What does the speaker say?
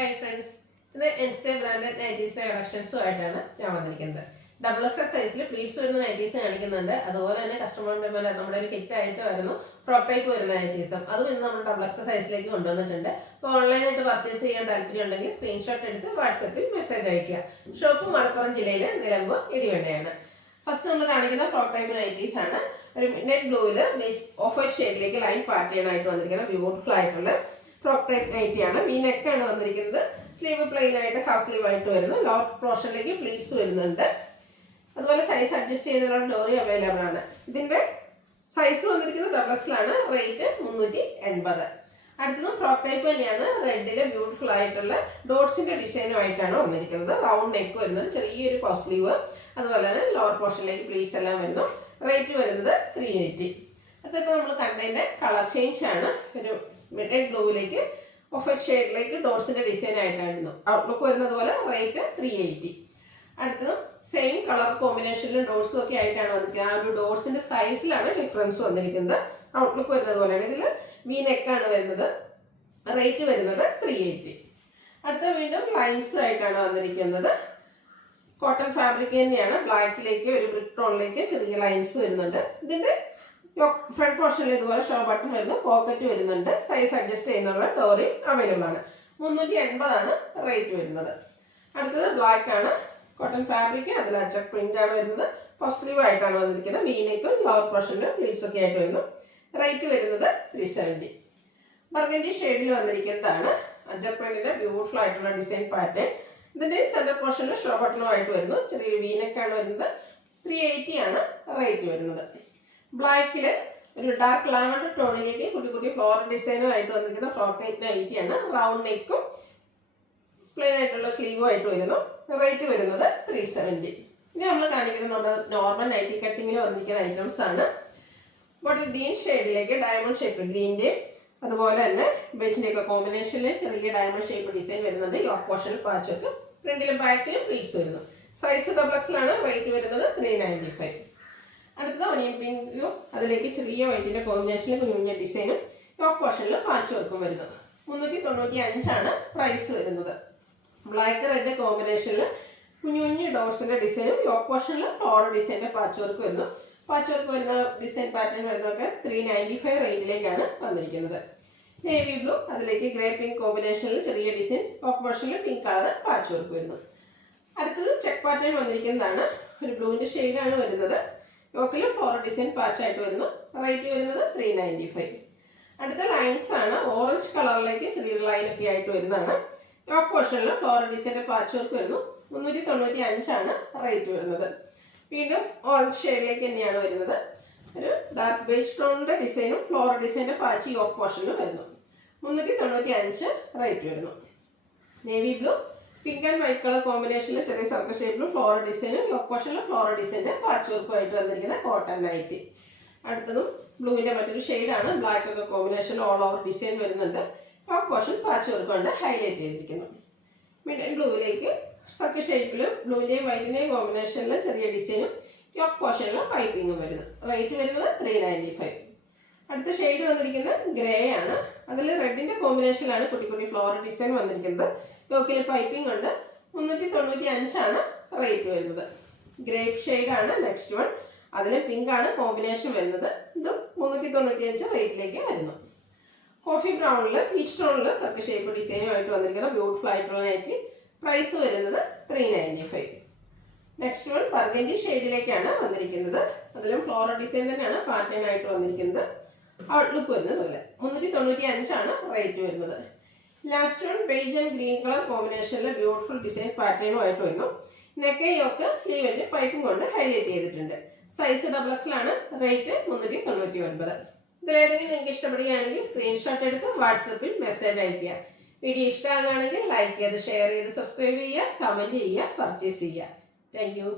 Hi friends, ഇത് എൻസ്റ്റേ branded നൈറ്റീസിന്റെ കളക്ഷൻസുമായിട്ടാണ് ഞാൻ വന്നിരിക്കുന്നത്. ഡബിൾ എക്സ് സൈസിൽ പ്ലീറ്റ്സ് വരുന്ന നൈറ്റീസ് കാണിക്കുന്നുണ്ട്. അതുപോലെ തന്നെ കസ്റ്റമറിന്റെ പോലെ നമ്മുടെ ഒരു കിറ്റ് ആയിട്ട് വരുന്നു ഫ്രോക്ക് ടൈപ്പ് വരുന്ന നൈറ്റീസും അതും ഇന്ന് നമ്മൾ ഡബിൾ എക്സ് സൈസിലേക്ക് കൊണ്ടുവന്നിട്ടുണ്ട്. അപ്പോൾ ഓൺലൈനായിട്ട് പർച്ചേസ് ചെയ്യാൻ താല്പര്യം ഉണ്ടെങ്കിൽ സ്ക്രീൻഷോട്ട് എടുത്ത് വാട്സപ്പിൽ മെസ്സേജ് അയയ്ക്കുക. ഷോപ്പ് മലപ്പുറം ജില്ലയിലെ നിലമ്പൂർ ഇടിവണ്ണയാണ്. ഫസ്റ്റ് നമ്മൾ കാണിക്കുന്ന ഫ്രോക്ക് ടൈപ്പ് നൈറ്റീസ് ആണ്. ഒരു നെറ്റ് ബ്ലൂവിൽ ഓഫ് വൈറ്റ് ഷെയ്ഡിലേക്ക് ലൈൻ പാറ്റേൺ ആയിട്ട് വന്നിരിക്കുന്ന ബ്യൂട്ടിഫുൾ ആയിട്ടുള്ള ഫ്രോക്ക് ടൈപ്പ് നൈറ്റിയാണ്. ഈ നെക്കാണ് വന്നിരിക്കുന്നത്. സ്ലീവ് പ്ലെയിൻ ആയിട്ട് ഹാഫ് സ്ലീവ് ആയിട്ട് വരുന്നു. ലോവർ പോർഷനിലേക്ക് പ്ലീറ്റ്സ് വരുന്നുണ്ട്. അതുപോലെ സൈസ് അഡ്ജസ്റ്റ് ചെയ്യുന്നതിനുള്ള ഡോറി അവൈലബിൾ ആണ്. ഇതിന്റെ സൈസ് വന്നിരിക്കുന്നത് ഡബിൾ എക്സിലാണ്. റേറ്റ് 380. അടുത്തതും ഫ്രോക്ക് ടൈപ്പ് തന്നെയാണ്. റെഡില് ബ്യൂട്ടിഫുൾ ആയിട്ടുള്ള ഡോട്ട്സിന്റെ ഡിസൈനുമായിട്ടാണ് വന്നിരിക്കുന്നത്. റൗണ്ട് നെക്ക് വരുന്നത്, ചെറിയൊരു പഫ് സ്ലീവ്, അതുപോലെ തന്നെ ലോവർ പോർഷനിലേക്ക് പ്ലീറ്റ്സ് എല്ലാം വരുന്നു. റേറ്റ് വരുന്നത് 380. അതിപ്പോൾ നമ്മൾ കണ്ടതിന്റെ കളർ ചേഞ്ച് ആണ്. ഒരു മിഡ് ബ്ലൂവിലേക്ക് ഓഫ് വൈറ്റ് ഷെയ്ഡിലേക്ക് ഡോട്ട്സിന്റെ ഡിസൈൻ ആയിട്ടായിരുന്നു ഔട്ട്ലുക്ക് വരുന്നത് പോലെ. റേറ്റ് 380. അടുത്തത് സെയിം കളർ കോമ്പിനേഷനിലും ഡോട്ട്സും ഒക്കെ ആയിട്ടാണ് വന്നിരിക്കുന്നത്. ആ ഒരു ഡോട്ട്സിന്റെ സൈസിലാണ് ഡിഫറൻസ് വന്നിരിക്കുന്നത്. ഔട്ട്ലുക്ക് വരുന്നത് പോലെയാണ്. ഇതിൽ വി നെക്കാണ് വരുന്നത്. റേറ്റ് വരുന്നത് 380. അടുത്ത വീണ്ടും ലൈൻസ് ആയിട്ടാണ് വന്നിരിക്കുന്നത്. കോട്ടൺ ഫാബ്രിക് തന്നെയാണ്. ബ്ലാക്കിലേക്ക് ഒരു ബ്രിക്ക് ടോണിലേക്ക് ചെറിയ ലൈൻസ് വരുന്നുണ്ട്. ഇതിന്റെ ഫ്രണ്ട് പോർഷനിൽ ഇതുപോലെ ഷോ ബട്ടൺ വരുന്നു. പോക്കറ്റ് വരുന്നുണ്ട്. സൈസ് അഡ്ജസ്റ്റ് ചെയ്യുന്നുള്ള ഡോറി അവൈലബിൾ ആണ്. 380 ആണ് റേറ്റ് വരുന്നത്. അടുത്തത് ബ്ലാക്ക് ആണ്. കോട്ടൺ ഫാബ്രിക്, അതിൽ അച്ചക് പ്രിന്റ് ആണ് വരുന്നത്. പഫ് സ്ലീവ് ആയിട്ടാണ് വന്നിരിക്കുന്നത്. വീനേക്കും ലോവർ പോർഷനിലും പ്ലീറ്റ്സ് ഒക്കെ ആയിട്ട് വരുന്നു. റേറ്റ് വരുന്നത് 370. ബർഗൻഡി ഷെയ്ഡിൽ വന്നിരിക്കുന്നതാണ്. അച്ചക് പ്രിന്റിന്റെ ബ്യൂട്ടിഫുൾ ആയിട്ടുള്ള ഡിസൈൻ പാറ്റേൺ. ഇതിന്റെ സെന്റർ പോർഷനിൽ ഷോ ബട്ടണും ആയിട്ട് വരുന്നു. ചെറിയൊരു വീനക്കാണ് വരുന്നത്. 380 ആണ് റേറ്റ് വരുന്നത്. ബ്ലാക്കില് ഒരു ഡാർക്ക് ലാവൻഡർ ടോണിലേക്ക് കുട്ടി കുട്ടി ഫ്ലോറൽ ഡിസൈനും ആയിട്ട് വന്നിരിക്കുന്ന ഫ്രോക്ക് ടൈപ്പ് നൈറ്റിയാണ്. റൗണ്ട് നെക്കും പ്ലെയിൻ ആയിട്ടുള്ള സ്ലീവും ആയിട്ട് വരുന്നു. റേറ്റ് വരുന്നത് 370. ഇനി നമ്മൾ കാണിക്കുന്നത് നമ്മുടെ നോർമൽ നൈറ്റി കട്ടിങ്ങിൽ വന്നിരിക്കുന്ന ഐറ്റംസ് ആണ്. ബോട്ടിൽ ഗ്രീൻ ഷെയ്ഡിലേക്ക് ഡയമണ്ട് ഷേപ്പ് ഗ്രീൻ്റെ അതുപോലെ തന്നെ ബേച്ചിൻ്റെ ഒക്കെ കോമ്പിനേഷനിൽ ചെറിയ ഡയമണ്ട് ഷേപ്പ് ഡിസൈൻ വരുന്നുണ്ട്. യോക്ക് പോർഷനിൽ പാച്ചൊക്കെ ഫ്രണ്ടിലും ബാക്കിലും പ്ലീറ്റ്സ് വരുന്നു. സൈസ് ഡബിൾ എക്സിലാണ്. റേറ്റ് വരുന്നത് 395. അടുത്തത് ഒനിയൻ പിങ്കും അതിലേക്ക് ചെറിയ വൈറ്റിൻ്റെ കോമ്പിനേഷനിൽ കുഞ്ഞു ഡിസൈനും യോക്ക് പോർഷനിൽ പാച്ച് വർക്കും വരുന്നത്. 395 ആണ് പ്രൈസ് വരുന്നത്. ബ്ലാക്ക് റെഡ് കോമ്പിനേഷനിൽ കുഞ്ഞു ഡോട്ട്സിൻ്റെ ഡിസൈനും യോക്ക് പോർഷനിൽ ഫ്ലോറൽ ഡിസൈൻ്റെ പാച്ച് വർക്ക് വരുന്നു. പാച്ച് വർക്ക് വരുന്ന ഡിസൈൻ പാറ്റേൺ വരുന്നതൊക്കെ 395 റേറ്റിലേക്കാണ് വന്നിരിക്കുന്നത്. നേവി ബ്ലൂ അതിലേക്ക് ഗ്രേ പിങ്ക് കോമ്പിനേഷനിൽ ചെറിയ ഡിസൈൻ, യോക്ക് പോർഷനിൽ പിങ്ക് കളർ പാച്ച് വർക്ക് വരുന്നു. അടുത്തത് ചെക്ക് പാറ്റേൺ വന്നിരിക്കുന്നതാണ്. ഒരു ബ്ലൂവിൻ്റെ ഷെയ്ഡാണ് വരുന്നത്. യോക്കിൽ ഫ്ലോറൽ ഡിസൈൻ പാച്ച് ആയിട്ട് വരുന്നു. റേറ്റ് വരുന്നത് 395. അടുത്ത ലൈൻസ് ആണ്. ഓറഞ്ച് കളറിലേക്ക് ചെറിയൊരു ലൈനൊക്കെ ആയിട്ട് വരുന്നതാണ്. യോക്ക് പോർഷനിൽ ഫ്ലോറൽ ഡിസൈൻ്റെ പാച്ച് വർക്ക് വരുന്നു. 395 ആണ് റേറ്റ് വരുന്നത്. വീണ്ടും ഓറഞ്ച് ഷെയ്ഡിലേക്ക് തന്നെയാണ് വരുന്നത്. ഒരു ഡാർക്ക് ബേജ് ടോണിൻ്റെ ഡിസൈനും ഫ്ലോറൽ ഡിസൈൻ്റെ പാച്ച് യോക്ക് പോർഷനിലും വരുന്നു. 395 റേറ്റ് വരുന്നു. Navy blue pink and white colour കോമ്പിനേഷനിൽ ചെറിയ സർക്കിൾ ഷേപ്പിലും ഫ്ലോറൽ ഡിസൈനും യോക്ക് പോർഷനിലും ഫ്ലോറൽ ഡിസൈൻ്റെ പാച്ച് വർക്കുമായിട്ട് വന്നിരിക്കുന്ന കോട്ടൺ നൈറ്റ്. അടുത്തതും ബ്ലൂവിൻ്റെ മറ്റൊരു ഷെയ്ഡാണ്. ബ്ലാക്ക് ഒക്കെ കോമ്പിനേഷനിൽ ഓൾ ഓവർ ഡിസൈൻ വരുന്നുണ്ട്. യോക്ക് പോർഷൻ പാച്ച് വർക്ക് കൊണ്ട് ഹൈലൈറ്റ് ചെയ്തിരിക്കുന്നു. മിഡ് ബ്ലൂവിലേക്ക് സർക്കിൾ ഷേപ്പിലും ബ്ലൂവിൻ്റെയും വൈറ്റിൻ്റെയും കോമ്പിനേഷനിൽ ചെറിയ ഡിസൈനും യോക്ക് പോർഷനിലും പൈപ്പിങ്ങും വരുന്നു. റേറ്റ് വരുന്നത് 395. അടുത്ത ഷെയ്ഡ് വന്നിരിക്കുന്നത് ഗ്രേ ആണ്. അതിൽ റെഡിൻ്റെ കോമ്പിനേഷനിലാണ് കുട്ടി കുട്ടി ഫ്ലോറൽ ഡിസൈൻ വന്നിരിക്കുന്നത്. യോക്കിൽ പൈപ്പിംഗ് ഉണ്ട്. 395 ആണ് റേറ്റ് വരുന്നത്. ഗ്രേപ്പ് ഷെയ്ഡാണ് നെക്സ്റ്റ് വൺ. അതിൽ പിങ്ക് ആണ് കോമ്പിനേഷൻ വരുന്നത്. ഇതും 395 റേറ്റിലേക്ക് വരുന്നു. കോഫി ബ്രൗണിൽ പീച്ച് ടോണിൽ സർക്കിൾ ഷേപ്പ് ഡിസൈനുമായിട്ട് വന്നിരിക്കുന്ന ബ്യൂട്ടിഫുൾ ആയിട്ടുള്ള നൈറ്റി. പ്രൈസ് വരുന്നത് 395. നെക്സ്റ്റ് വൺ ബർഗൻഡി ഷെയ്ഡിലേക്കാണ് വന്നിരിക്കുന്നത്. അതിലും ഫ്ലോറൽ ഡിസൈൻ തന്നെയാണ് പാറ്റേൺ ആയിട്ട് വന്നിരിക്കുന്നത്. ഔട്ട്ലുക്ക് വരുന്നത് പോലെ. 395 ആണ് റേറ്റ് വരുന്നത്. Last one beige and green colour കോമ്പിനേഷനിൽ ബ്യൂട്ടിഫുൾ ഡിസൈൻ പാറ്റേണുമായിട്ട് വരുന്നു. നെക്ക് യോക്ക് സ്ലീവിൻ്റെ പൈപ്പിംഗ് കൊണ്ട് ഹൈലൈറ്റ് ചെയ്തിട്ടുണ്ട്. സൈസ് ഡബിൾ എക്സിലാണ്. റേറ്റ് 399. ഇതിലേതെങ്കിലും നിങ്ങൾക്ക് ഇഷ്ടപ്പെടുകയാണെങ്കിൽ സ്ക്രീൻഷോട്ട് എടുത്ത് വാട്സപ്പിൽ മെസ്സേജ് അയയ്ക്കുക. വീഡിയോ ഇഷ്ടമാകുകയാണെങ്കിൽ ലൈക്ക് ചെയ്ത് ഷെയർ ചെയ്ത് സബ്സ്ക്രൈബ് ചെയ്യുക, കമൻറ്റ് ചെയ്യുക, പർച്ചേസ് ചെയ്യുക. Thank U.